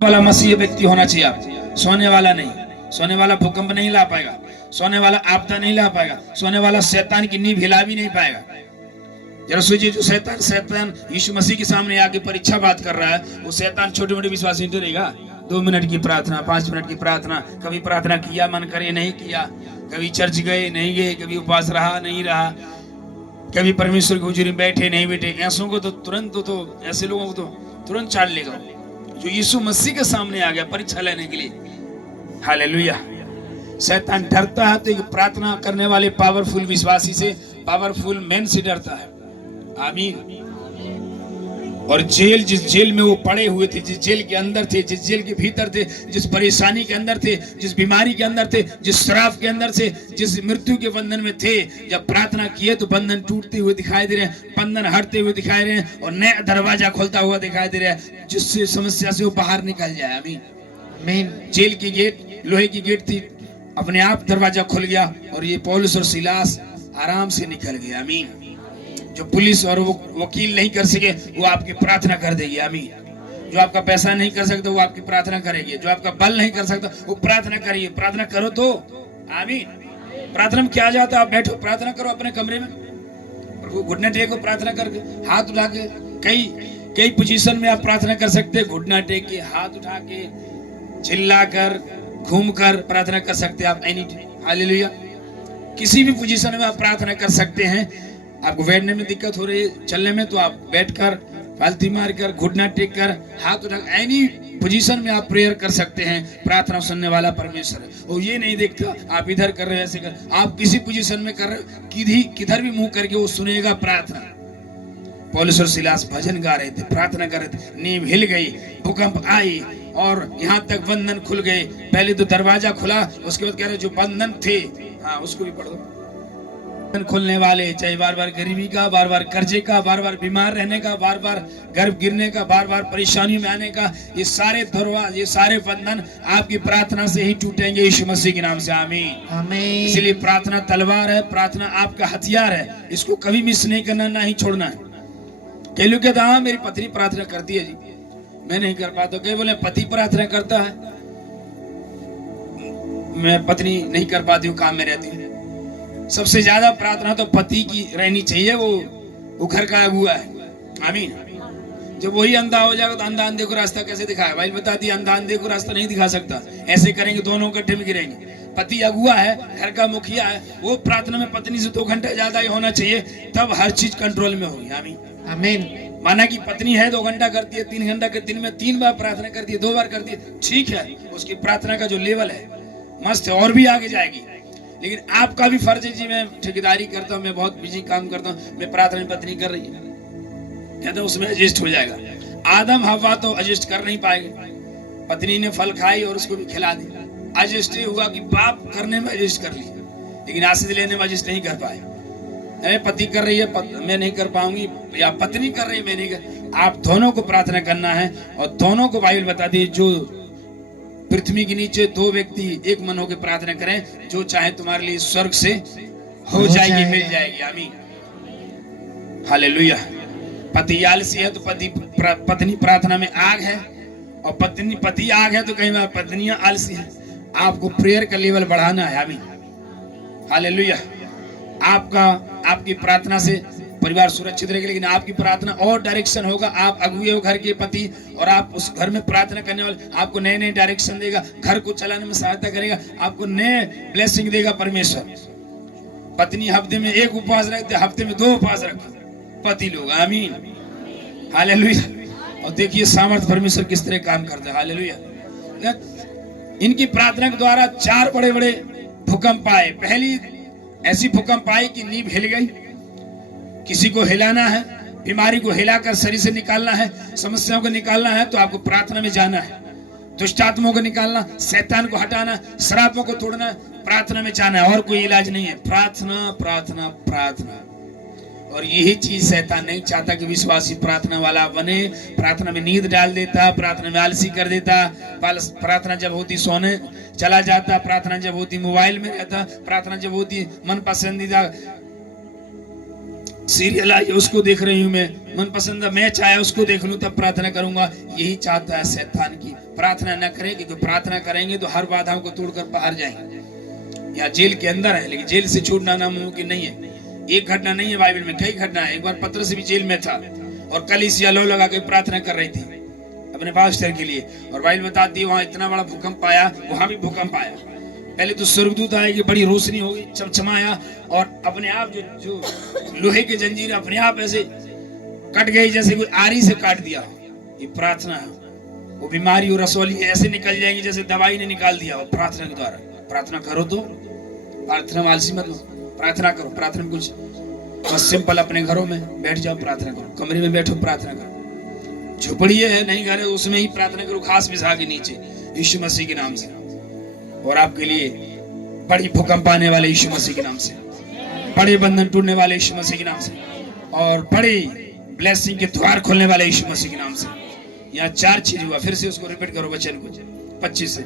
वाला मसीह व्यक्ति होना चाहिए आप, सोने वाला नहीं। सोने वाला भूकंप नहीं ला पाएगा, सोने वाला आपदा नहीं ला पाएगा, सोने वाला शैतान की नींव हिला भी नहीं पाएगा। जरा सोचिए, जो शैतान यीशु मसीह के सामने आके परीक्षा बात कर रहा है, वो शैतान छोटे मोटे विश्वासी नहीं डरेगा। 2 मिनट की प्रार्थना, 5 मिनट की प्रार्थना, कभी प्रार्थना किया मन करे नहीं किया, कभी चर्च गए नहीं गए, कभी उपवास रहा नहीं रहा, कभी परमेश्वर की हुजूरी में बैठे नहीं बैठे, ऐसों को तो तुरंत ऐसे लोगों को तो तुरंत चाल लेगा। जो यीशु मसीह के सामने आ गया परीक्षा लेने के लिए, हालेलुया। शैतान डरता है तो एक प्रार्थना करने वाले पावरफुल विश्वासी से, पावरफुल मैन से डरता है। आमीन। और जिस जेल में वो पड़े हुए थे, जिस जेल के अंदर थे, जिस जेल के भीतर थे, जिस परेशानी के अंदर थे, जिस बीमारी के अंदर थे, जिस श्राप के अंदर से, जिस मृत्यु के बंधन में थे, जब प्रार्थना किए तो बंधन टूटते हुए दिखाई दे रहे हैं, बंधन हटते हुए दिखाई दे रहे हैं और नया दरवाजा खुलता हुआ दिखाई दे रहा है, जिससे समस्या से वो बाहर निकल जाए। आमीन आमीन। जेल की गेट, लोहे की गेट थी, अपने आप दरवाजा खुल गया और ये पौलुस और सिलास आराम से निकल गए। आमीन। जो पुलिस और वो वकील नहीं कर सके, वो आपकी प्रार्थना कर देगी। आमीन। जो आपका पैसा नहीं कर सकता, वो आपकी प्रार्थना करेगी। जो आपका बल नहीं कर सकता, वो प्रार्थना करिए। प्रार्थना करो तो। आमीन। प्रार्थना में क्या जाता है? आप बैठो, प्रार्थना करो अपने कमरे में, प्रभु घुटने टेको, प्रार्थना करके, हाथ उठा के, कई पोजीशन में आप प्रार्थना कर सकते हैं। घुटना टेक के, हाथ उठा के, चिल्ला कर, घूम कर प्रार्थना कर सकते हैं आप। Any hallelujah. किसी भी पोजीशन में आप प्रार्थना कर सकते हैं। आपको बैठने में दिक्कत हो रही है, चलने में, तो आप बैठकर, फालती मारकर, घुटना टेक कर, हाथ उठा, एनी पोजीशन में आप प्रेयर कर सकते हैं। प्रार्थना सुनने वाला परमेश्वर है, वो ये नहीं देखता आप इधर कर रहे हो ऐसे कर, आप किसी पोजीशन में कर रहे हो, किधर भी मुंह करके वो सुनेगा प्रार्थना। पौलुस और सिलास भजन गा रहे थे, प्रार्थना कर रहे थे, नींव हिल गई, भूकंप आई और यहाँ तक बंधन खुल गए। पहले तो दरवाजा खुला, उसके बाद कह रहे जो बंधन थे, हाँ उसको भी पढ़ो। खुलने वाले, चाहे बार बार गरीबी का, बार बार कर्जे का, बार बार बीमार रहने का, बार बार गर्भ गिरने का, बार बार परेशानी में आने का, ये सारे दरवाजे, ये सारे बंधन आपकी प्रार्थना से ही टूटेंगे, यीशु मसीह के नाम से। आमीन आमीन। इसलिए प्रार्थना तलवार है, प्रार्थना आपका हथियार है, इसको कभी मिस नहीं करना, ना ही छोड़ना है। कई लोग कहते हाँ मेरी पत्नी प्रार्थना करती है जी, मैं नहीं कर पाता। कई बोले पति प्रार्थना करता है, मैं पत्नी नहीं कर पाती हूँ, काम में रहती हूँ। सबसे ज्यादा प्रार्थना तो पति की रहनी चाहिए, वो घर का अगुआ है। आमीन। जब वही अंधा हो जाएगा तो अंधा अंधे को रास्ता कैसे दिखाएगा? भाई बता दी, अंधा अंधे को रास्ता नहीं दिखा सकता। ऐसे करेंगे दोनों इकट्ठे में गिरेंगे। पति अगुआ है, घर का मुखिया है, वो प्रार्थना में पत्नी से 2 घंटे ज्यादा ही होना चाहिए, तब हर चीज कंट्रोल में होगी। आमीन आमीन। माना कि पत्नी है 2 घंटा करती है, 3 घंटा के दिन में 3 बार प्रार्थना करती है, 2 बार करती है, ठीक है, उसकी प्रार्थना का जो लेवल है मस्त है, और भी आगे जाएगी। लेकिन आपका भी फर्ज है जी, मैं ठेकेदारी करता हूँ, मैं बहुत बिजी काम करता हूँ, मैं प्रार्थना में पत्नी कर रही है, कहते उसमें एडजस्ट हो जाएगा। आदम हवा तो एडजस्ट कर नहीं पाएंगे, पत्नी ने फल खाई और उसको भी खिला दी, एडजस्ट ये हुआ कि बाप करने में एडजस्ट कर ली, लेकिन आशीष लेने में एडजस्ट नहीं कर पाए। अरे पति कर रही है, मैं नहीं कर पाऊंगी, या पत्नी कर रही है, मैं नहीं कर। आप दोनों को प्रार्थना करना है, और दोनों को बाइबल बता दी, जो पृथ्वी के नीचे 2 व्यक्ति एक मन होकर प्रार्थना करें, जो चाहे तुम्हारे लिए स्वर्ग से हो जाएगी, मिल जाएगी। आमीन हालेलुया। पति आलसी है तो पत्नी प्रार्थना में आग है, और पति आग है तो कई बार पत्नियां आलसी है। आपको प्रेयर का लेवल बढ़ाना है। आमीन हालेलुया। आपकी प्रार्थना से परिवार सुरक्षित रहेगा, लेकिन आपकी प्रार्थना और डायरेक्शन होगा। आप अगुए हो घर के पति, और आप उस घर में प्रार्थना करने वाले, आपको नए नए डायरेक्शन देगा, घर को चलाने में सहायता करेगा, आपको नए ब्लेसिंग देगा परमेश्वर। पत्नी हफ्ते में 1 उपवास रखते, हफ्ते में 2 उपवास रखते पति लोग। आमीन हालेलुया। और देखिए सामर्थ परमेश्वर किस तरह काम करता है। हालेलुया। इनकी प्रार्थना के द्वारा 4 बड़े बड़े भूकंप आए। पहली ऐसी भूकंप आई कि नींव हिल गई। किसी को हिलाना है, बीमारी को हिलाकर शरीर से निकालना है, समस्याओं को निकालना है, तो आपको प्रार्थना में जाना है। दुष्ट आत्माओं को निकालना, शैतान को हटाना, श्रापों को तोड़ना, प्रार्थना में जाना है, और कोई इलाज नहीं है। प्रार्थना प्रार्थना प्रार्थना। और यही चीज शैतान नहीं चाहता कि विश्वासी प्रार्थना वाला बने। प्रार्थना में नींद डाल देता, प्रार्थना में आलसी कर देता, प्रार्थना जब होती सोने चला जाता, प्रार्थना जब होती मोबाइल में रहता, प्रार्थना जब होती मन पसंदीदा सीरियल आई उसको देख रही हूँ, मैं मनपसंद मैच आया उसको देख लूं तब प्रार्थना करूंगा। यही चाहता है शैतान की। प्रार्थना न करेंगे तो प्रार्थना करेंगे तो हर बाधाओं को तोड़कर बाहर जाएंगे। या जेल के अंदर है लेकिन जेल से छूटना नामुमकिन नहीं है। एक घटना नहीं है बाइबल में, कई घटना है। एक बार पतरस भी जेल में था और कलीसिया लो लगा के प्रार्थना कर रही थी अपने पास्टर के लिए, और बाइबल बताती है वहां इतना बड़ा भूकंप आया, वहां भी भूकंप आया। पहले तो स्वर्गदूत आए कि बड़ी रोशनी हो गई, चमचमाया और अपने आप जो लोहे के जंजीर अपने आप ऐसे कट गई जैसे कोई आरी से काट दिया। ये प्रार्थना है। वो बीमारी और रसौली ऐसे निकल जाएंगी जैसे दवाई ने निकाल दिया हो प्रार्थना के द्वारा। प्रार्थना करो तो, प्रार्थना में आलसी मत लो, प्रार्थना करो। प्रार्थना में कुछ बस सिंपल अपने घरों में बैठ जाओ, प्रार्थना करो। कमरे में बैठो, प्रार्थना करो। झोपड़ी है नहीं घर है उसमें ही प्रार्थना करो, घास बिछा के नीचे यीशु मसीह के नाम से। और आपके लिए बड़ी भूकंप आने वाले यीशु मसीह के नाम से, बड़े बंधन टूटने वाले यीशु मसीह के नाम से, और बड़ी ब्लेसिंग के द्वार खोलने वाले यीशु मसीह के नाम से। यहाँ 4 चीज हुआ, फिर से उसको रिपीट करो वचन को 25 से।